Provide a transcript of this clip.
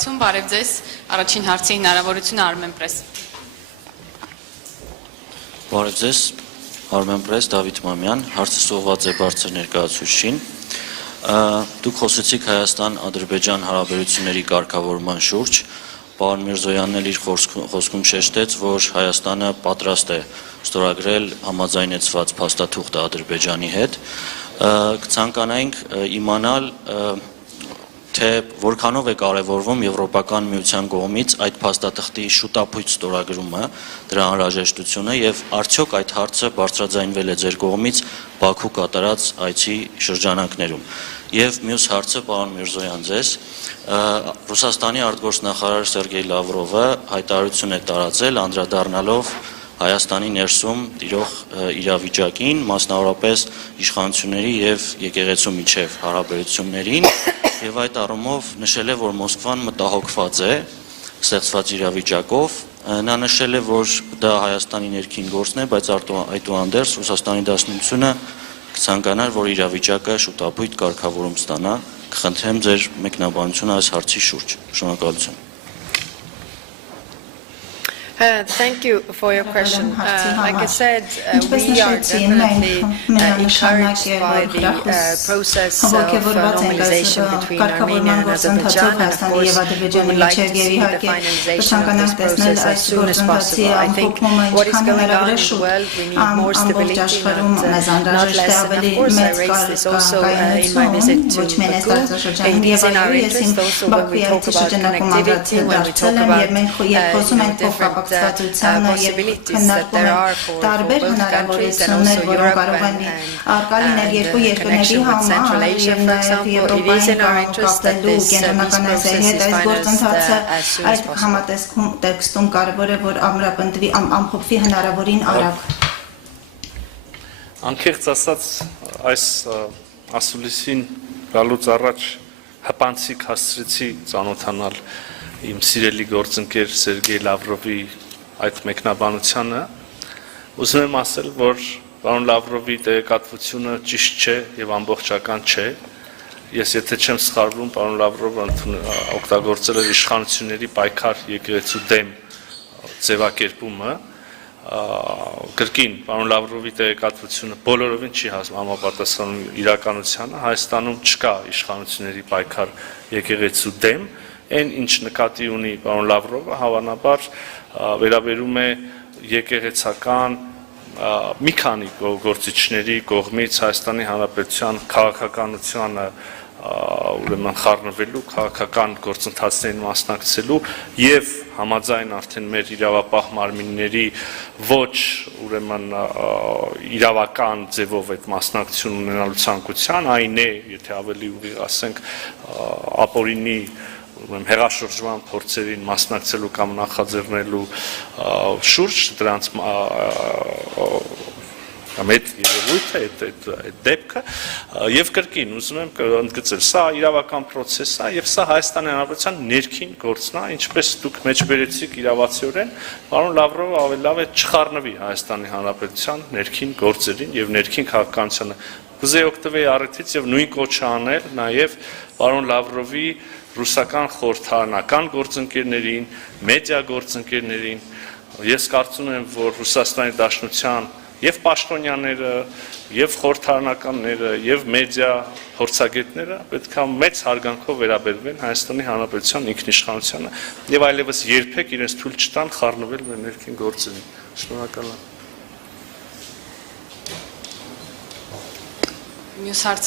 հարցում, բարև ձեզ, առաջին հարցի հնարավորությունը Armen Press։ Բարև ձեզ, Armen Press, Դավիթ Մամյան, հարցը ուղղված է բարձր ներկայացուցչին։ Դուք խոսեցիք Հայաստան-Ադրբեջան հարաբերությունների կարգավորման շուրջ, պարոն Միրզոյանն էլ իր խոսքում շեշտեց, որ Հայաստանը պատրաստ է ստորագրել համաձայնեցված փաստաթուղթը Ադրբեջանի հետ։ Կցանկանայինք իմանալ, թե որքանով է կարևորվում Եվրոպական միության կողմից այդ փաստաթղթի շուտապույտ ստորագրումը, դրա անհրաժեշտությունը եւ արդյոք այդ հարցը բարձրաձայնվել է ձեր կողմից Բաքու կատարած այցի շրջանակներում։ Եվ մյուս հարցը, պարոն Միրզոյան, ձեզ, Ռուսաստանի արտգործնախարար Սերգեյ Լավրովը հայտարարություն է տարածել, անդրադառնալով Հայաստանի ներսում տիրող իրավիճակին, մասնավորապես իշխանությունների եւ եկեղեցու միջև հարաբերություններին, եւ այդ առումով նշել է, որ Մոսկվան մտահոգված է ստեղծված իրավիճակով, նա նշել է, որ դա Հայաստանի ներքին գործն է, բայց այդուհանդերձ Ռուսաստանի Դաշնությունը կցանկանար, որ իրավիճակը շուտապույտ կարգավորում ստանա, կխնդրեմ ձեր մեկնաբանությունը այս հարցի շուրջ։ Շնորհակալություն։ Thank you for your question. Like I said, we are definitely encouraged by the process of normalization between Armenia and Azerbaijan, and of course we would like to see the finalization of this process as soon as possible. I think what is going on in the world, we need more stability, not less, and of course I raised this also in my visit to Baku. It is in our interest also when we talk about connectivity, when we talk about different possibilities that there are for both countries and also Europe and connection with Central Asia, for example. It is in our interest that this peace process is financed as soon as possible. Անկեղծ ասած, այս ասուլիսին գալուց առաջ հպանցիկ հասցրեցի ծանոթանալ իմ սիրելի գործընկեր Սերգեյ Լավրովի այդ մեկնաբանությանը, ուզում եմ ասել, որ պարոն Լավրովի տեղեկատվությունը ճիշտ չէ եւ ամբողջական չէ։ Ես եթե չեմ սխալվում, պարոն Լավրովը օգտագործել էր իշխանությունների պայքար եկեղեցու դեմ ձևակերպումը, կրկին պարոն Լավրովի տեղեկատվությունը բոլորովին չի համապատասխանում իրականությանը, Հայաստանում չկա իշխանությունների պայքար եկեղեցու դեմ, այն ինչ նկատի ունի պարոն Լավրովը, հավանաբար վերաբերում է եկեղեցական մի քանի գործիչների կողմից Հայաստանի Հանրապետության քաղաքականությանը ուրեմն խառնվելու, քաղաքական գործընթացներին մասնակցելու եւ համաձայն արդեն մեր իրավապահ մարմինների ոչ ուրեմն իրավական ձևով այդ մասնակցություն ունենալու ցանկության, այն է, եթե ավելի ուղիղ ասենք, ապօրինի հեղաշրջման փորձերին մասնակցելու կամ նախաձեռնելու շուրջ դրանց այդ երևույթը, այդ դեպքը եւ կրկին ուզում եմ ընդգծել, սա իրավական process է եւ սա Հայաստանի Հանրապետության ներքին գործն է, ինչպես դուք մեջբերեցիք իրավացիորեն, պարոն Լավրովը ավելի լավ է չխառնվի Հայաստանի Հանրապետության ներքին գործերին եւ ներքին քաղաքականությանը։ Կուզեի օգտվել առիթից եւ նույն կոչը անել նաեւ պարոն Լավրովի ռուսական խորհրդարանական գործընկերներին, մեդիա գործընկերներին, ես կարծում եմ, որ Ռուսաստանի Դաշնության եւ պաշտոնյաները, եւ խորհրդարանականները, եւ մեդիա փորձագետները պետք է մեծ հարգանքով վերաբերվեն Հայաստանի Հանրապետության ինքնիշխանությանը եւ այլևս երբեք իրենց թույլ չտան խառնվել մեր ներքին գործերին։ Շնորհակալ եմ։ Մյուս հարցը